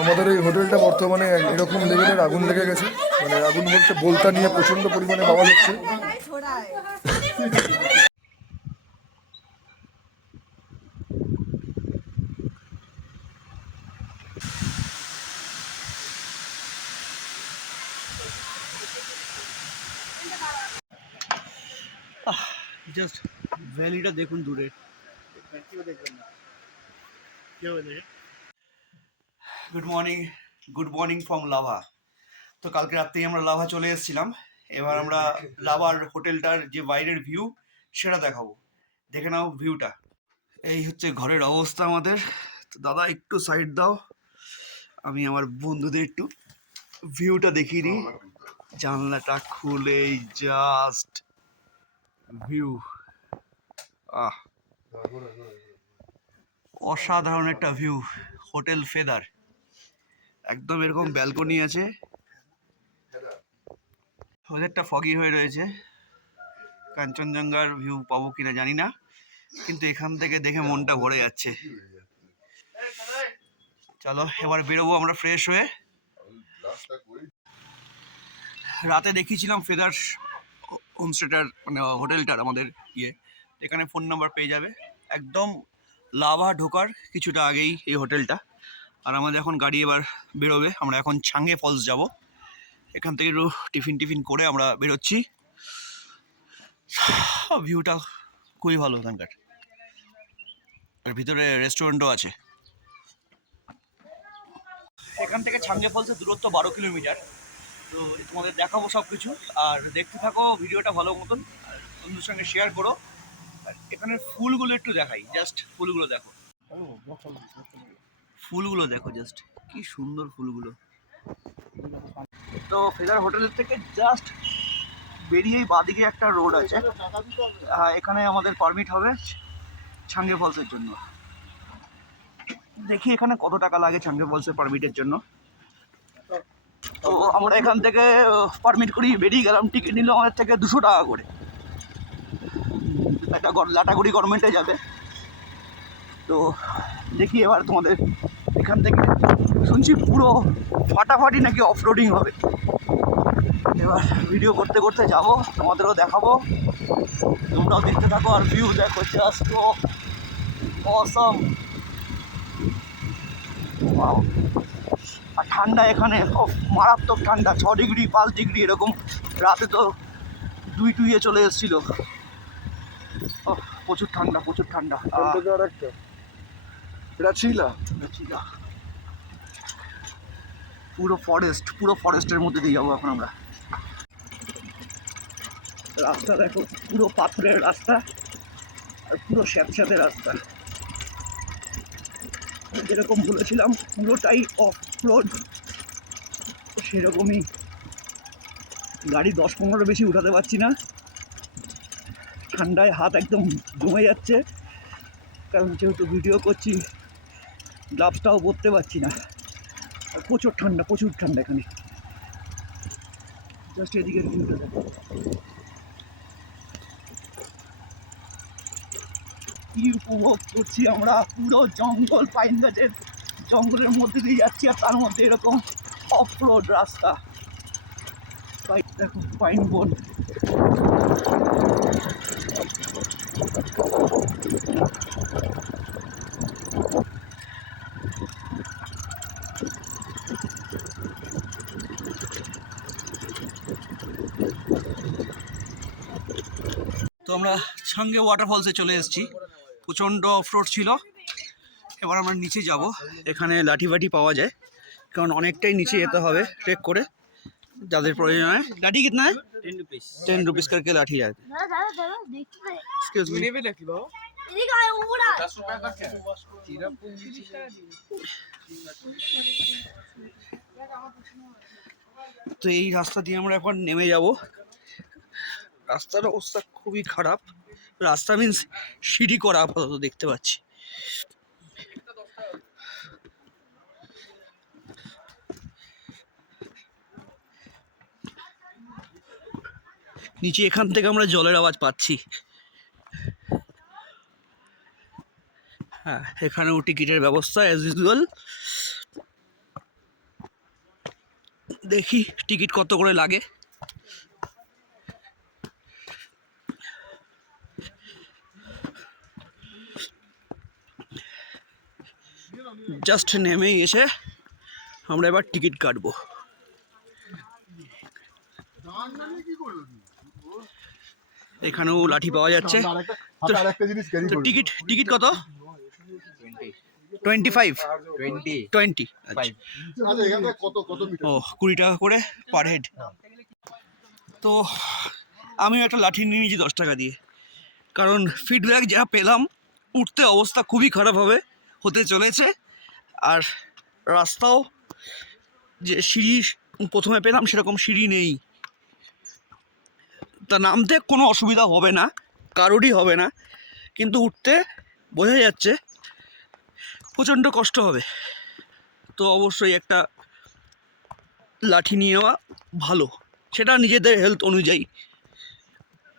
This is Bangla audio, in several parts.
আমাদের এই হোটেলটা বর্তমানে এরকম লেভেলের আগুন লেগে গেছে, মানে আগুন বলতে বলতা নিয়ে প্রচণ্ড পরিমাণে বাওয়াল হচ্ছে। জাস্ট ভ্যালিটা দেখুন দূরে। Good morning from lava. তো কালকে রাত্রেই আমরা লাভা চলে এসেছিলাম। এবার আমরা লাভার হোটেলটার যে বাইরের ভিউ সেটা দেখাবো। দেখে নাও ভিউটা। এই হচ্ছে ঘরের অবস্থা আমাদের। তো দাদা একটু সাইড দাও, আমি আমার বন্ধুদের একটু ভিউটা দেখিয়ে দিই। জানলাটা খুলেই জাস্ট ভিউ, আহ অসাধারণ একটা ভিউ। হোটেল ফেদার, একদম এরকম ব্যালকনি আছে। ওয়েদারটা ফগি হয়ে রয়েছে, কাঞ্চনজঙ্ঘার ভিউ পাবো কিনা জানি না, কিন্তু এখান থেকে দেখে মনটা ভরে যাচ্ছে। চলো এবার বেরোবো আমরা ফ্রেশ হয়ে। রাতে দেখিয়েছিলাম ফেদার হোমস্টেটার মানে হোটেলটার আমাদের এখানে ফোন নাম্বার পেয়ে যাবে। একদম লাভা ঢোকার কিছুটা আগেই এই হোটেলটা। আর আমাদের এখন গাড়ি এবার বেরোবে, আমরা এখন ছাঙ্গে ফলস যাব। এখান থেকে একটু টিফিন করে আমরা বেরোচ্ছি। ভিউটা খুবই ভালো এখানকার, আর ভিতরে রেস্টুরেন্টও আছে। এখান থেকে ছাঙ্গে ফলসের দূরত্ব 12 কিলোমিটার। তো তোমাদের দেখাবো সব কিছু, আর দেখতে থাকো ভিডিওটা ভালো মতন, আর বন্ধুর সঙ্গে শেয়ার করো। আর এখানের ফুলগুলো একটু দেখাই, জাস্ট ফুলগুলো দেখো, ফুলগুলো দেখো জাস্ট কি সুন্দর ফুলগুলো। তো ফেদার হোটেলের থেকে জাস্ট বেরিয়েই বাদিকে একটা রোড আছে, এখানে আমাদের পারমিট হবে ছাঙ্গে ফলসের জন্য। দেখি এখানে কত টাকা লাগে ছাঙ্গে ফলসের পারমিটের জন্য। তো আমরা এখান থেকে পারমিট করি বেরিয়ে গেলাম। টিকিট নিল আমাদের থেকে 200 টাকা করে। একটা লাটাগুড়ি গভর্নমেন্টে যাবে। তো দেখি এবার তোমাদের এখান থেকে, শুনছি পুরো ফাটাফাটি নাকি অফরোডিং হবে। এবার ভিডিও করতে করতে যাবো, তোমাদেরও দেখাবো, তোমরাও দেখতে থাকো আর ভিউ দেখো জাস্ট অসম। আর ঠান্ডা এখানে মারাত্মক ঠান্ডা, 6 ডিগ্রি 5 ডিগ্রি এরকম। রাতে তো 2 চলে এসেছিল। প্রচুর ঠান্ডা, প্রচুর ঠান্ডা। পুরো ফরেস্টের মধ্যে দিয়ে যাবো এখন আমরা। রাস্তা দেখো, পুরো পাথরের রাস্তা আর পুরো স্যাঁতস্যাঁতে রাস্তা। যেরকম বলেছিলাম পুরোটাই অফ রোড, সেরকমই। গাড়ি 10-15 বেশি উঠাতে পারছি না, ঠান্ডায় হাত একদম জমে যাচ্ছে। কারণ যেহেতু ভিডিও করছি, গ্লাভসটাও পরতে পারছি না। আর প্রচুর ঠান্ডা এখানে। জাস্ট এদিকে ভিউটা দেখো, কি উপভোগ করছি আমরা। পুরো জঙ্গল, পাইন গাছের জঙ্গলের মধ্যে দিয়ে যাচ্ছি, আর তার মধ্যে এরকম অফ রোড রাস্তা। দেখো পাইন বন। তো আমরা ছাঙ্গে ওয়াটারফলসে চলে এসেছি। প্রচণ্ড অফরোড ছিল। এবার আমরা নিচে যাব। এখানে লাঠি বাটি পাওয়া যায়, কারণ অনেকটাই নিচে যেতে হবে ট্রেক করে। যাদের প্রয়োজন হয়, লাঠি কিतना है? 10 रुपीस करके लाठी है। एक्सक्यूज मी, তো এই রাস্তা দিয়ে আমরা এখন নেমে যাব। রাস্তার অবস্থা খুবই খারাপ। রাস্তা মিন্স সিঁড়ি করা আপাতত দেখতে পাচ্ছি। নিচে এখান থেকে আমরা জলের আওয়াজ পাচ্ছি। হ্যাঁ, এখানেও টিকিটের ব্যবস্থা অ্যাজ ইউজুয়াল। দেখি টিকিট কত করে লাগে। জাস্ট নেমেই এসে আমরা এবার টিকিট কাটবো। এখানেও লাঠি পাওয়া যাচ্ছে। তো টিকিট টিকিট কত? 25 20 ও 20 টাকা করে পার হেড। তো আমিও একটা লাঠি নিয়ে নিয়েছি 10 টাকা দিয়ে, কারণ ফিডব্যাক যা পেলাম উঠতে অবস্থা খুবই খারাপ হতে চলেছে। আর রাস্তাও যে সিঁড়ি প্রথমে পেলাম সেরকম সিঁড়ি নেই, তা নামতে কোনো অসুবিধা হবে না, কারোরই হবে না, কিন্তু উঠতে বোঝা যাচ্ছে প্রচণ্ড কষ্ট হবে। তো অবশ্যই একটা লাঠি নিয়ে নেওয়া ভালো, সেটা নিজেদের হেলথ অনুযায়ী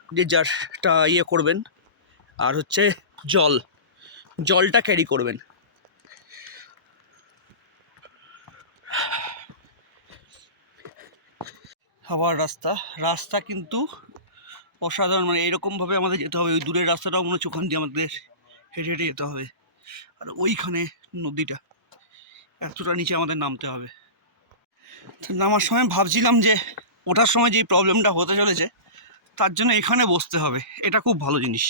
যে যারটা ইয়ে করবেন। আর হচ্ছে জলটা ক্যারি করবেন। আবার রাস্তা কিন্তু অসাধারণ, মানে এরকমভাবে আমাদের যেতে হবে। ওই দূরের রাস্তাটাও মনে হচ্ছে ওখান দিয়ে আমাদের হেঁটে হেঁটে যেতে হবে। আর ওইখানে নদীটা, এতটা নিচে আমাদের নামতে হবে। নামার সময় ভাবছিলাম যে ওঠার সময় যেই প্রবলেমটা হতে চলেছে তার জন্য এখানে বসতে হবে। এটা খুব ভালো জিনিস,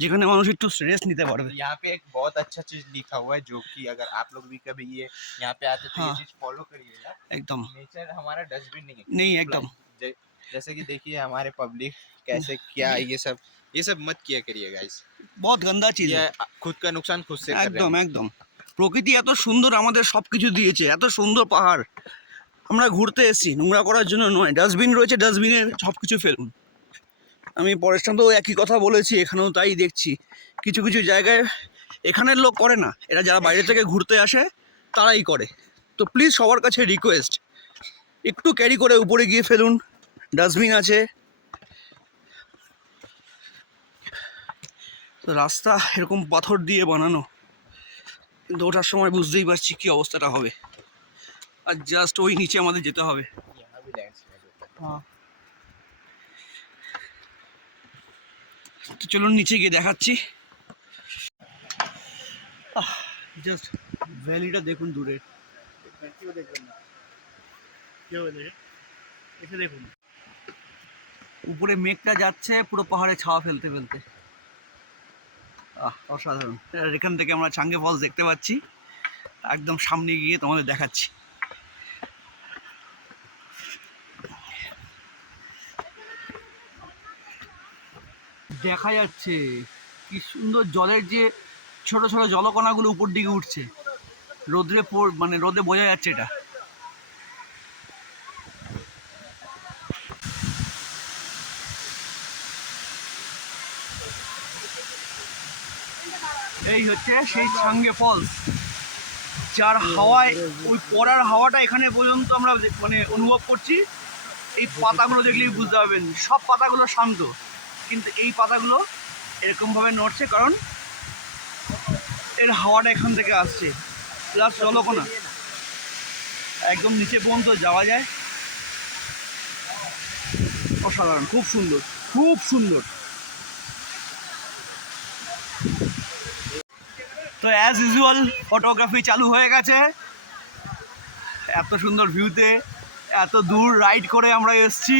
যেখানে মানুষ একটু রেস্ট নিতে পারবে। यहाँ पे एक बहुत अच्छा चीज लिखा हुआ है, जो कि अगर आप लोग भी कभी ये यहाँ पे आते तो ये हाँ। चीज फॉलो करिएगा। एकदम नेचर हमारा डस्टबिन नहीं है। नहीं, एकदम। जैसे कि देखिए हमारे पब्लिक कैसे क्या ये सब मत किया करिए गाइस। बहुत गंदा चीज ये है। खुद का नुकसान खुद से कर रहे একদম हैं। একদম। প্রকৃতি এত সুন্দর আমাদের সব কিছু দিয়েছে, এত সুন্দর পাহাড়। আমরা ঘুরতে এসেছি, নোংরা করার জন্য নয়। ডাস্টবিন রয়েছে, ডাস্টবিনে সব কিছু ফেলুন। আমি পরের সঙ্গেও একই কথা বলেছি, এখানেও তাই দেখছি। কিছু কিছু জায়গায় এখানের লোক করে না, এরা যারা বাইরে থেকে ঘুরতে আসে তারাই করে। তো প্লিজ সবার কাছে রিকোয়েস্ট, একটু ক্যারি করে উপরে গিয়ে ফেলুন। ডাস্টবিন আছে। রাস্তা এরকম পাথর দিয়ে বানানো, কিন্তু ওঠার সময় বুঝতেই পারছি কি অবস্থাটা হবে। আর জাস্ট ওই নিচে আমাদের যেতে হবে। यहाँ भी लैंडस्लाइड होता है। হ্যাঁ, তো চলুন নিচে গিয়ে দেখাচ্ছি। জাস্ট ভ্যালিটা দেখুন দূরে, এসে দেখুন উপরে মেঘটা যাচ্ছে পুরো পাহাড়ে ছাওয়া ফেলতে ফেলতে। অসাধারণ। আর এখান থেকে আমরা চাঙ্গে ফলস দেখতে পাচ্ছি। একদম সামনে গিয়ে তোমাদের দেখাচ্ছি। দেখা যাচ্ছে কি সুন্দর জলের যে ছোট ছোট জলকণাগুলো উপর দিকে উঠছে। রোদে বোঝা যাচ্ছে এটা। এই হচ্ছে সেই চাঙ্গে ফলস, যার হাওয়ায় ওই পড়ার হাওয়াটা এখানে পর্যন্ত আমরা মানে অনুভব করছি। এই পাতাগুলো দেখলেই বুঝতে পারবেন, সব পাতাগুলো শান্ত, কিন্তু এই পাতাগুলো এরকমভাবে নড়ছে কারণ এর হাওয়াটা এখান থেকে আসছে। প্লাস জলকণা একদম নিচে পর্যন্ত যাওয়া যায়। অসাধারণ, খুব সুন্দর, খুব সুন্দর। তো অ্যাজ ইউজুয়াল ফটোগ্রাফি চালু হয়ে গেছে। এত সুন্দর ভিউতে এত দূর রাইড করে আমরা এসেছি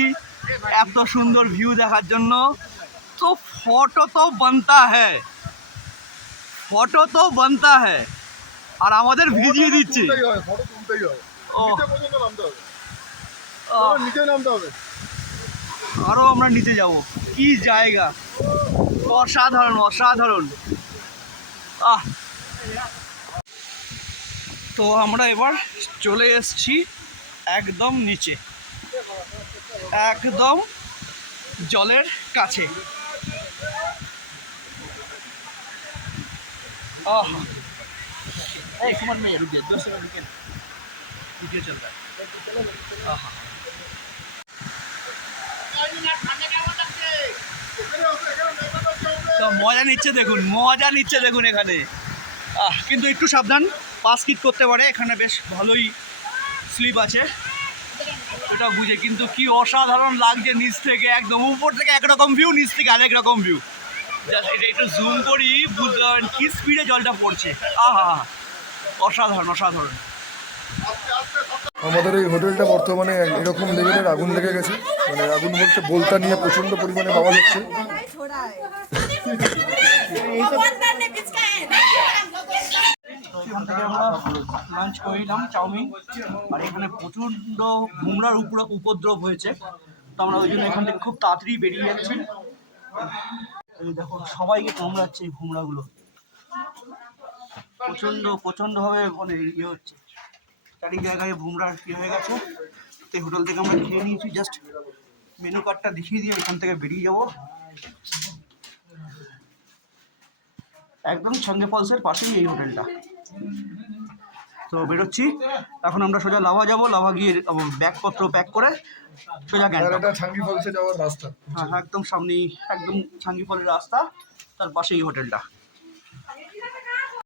এত সুন্দর ভিউ দেখার জন্য। তো ফটো তো বানতা হ্যায়, আর আমাদের ভিজিয়ে দিচ্ছে। আরো আমরা নিচে যাব, কি জায়গা, অসাধারণ অসাধারণ। তো আমরা এবার চলে এসেছি একদম নিচে, একদম জলের কাছে। তো মজা নিচ্ছে দেখুন এখানে। কিন্তু একটু সাবধান, পা স্কিড করতে পারে। এখানে বেশ ভালোই স্লিপ আছে। এটা বুঝে, কিন্তু কি অসাধারণ লাগছে নিচ থেকে, একদম উপর থেকে একরকম ভিউ, নিচ থেকে আরেক রকম ভিউ। জাস্ট এটা একটু জুম করি, বুঝতে পারেন কি স্পিডে জলটা পড়ছে। আহা, অসাধারণ অসাধারণ। আমাদের এই হোটেলটা বর্তমানে এরকম লেভেলের আগুন লেগে গেছে, মানে আগুন বলতে বলতা নিয়ে প্রচণ্ড পরিমাণে আওয়াজ হচ্ছে। এখান থেকে আমরা লাঞ্চ করে নিলাম চাউমিন, আর এখানে প্রচণ্ড ভুমরার উপদ্রব হয়েছে, তো আমরা ওই জন্য এখান থেকে খুব তাড়াতাড়ি বেরিয়ে যাচ্ছি। এই দেখো সবাইকে কামড়াচ্ছে এই ভুমরাগুলো, প্রচণ্ডভাবে মানে ইয়ে হচ্ছে, চারি জায়গায় ভুমরার ইয়ে হয়ে গেছে। তো এই হোটেল থেকে আমরা খেয়ে নিয়েছি, জাস্ট মেনু কার্ডটা দেখিয়ে দিয়ে এখান থেকে বেরিয়ে যাব। একদম সঙ্গে ফলসের পাশেই এই হোটেলটা। তো বেরোচ্ছি এখন, আমরা সোজা লাভা যাব, লাভা গিয়ে ব্যাগপত্র প্যাক করে সোজা গ্যাংটক। এটা ছাঙ্গি ফলসে যাওয়ার রাস্তা। হ্যাঁ একদম সামনেই, একদম ছাঙ্গি ফলের রাস্তা, তার পাশেই হোটেলটা।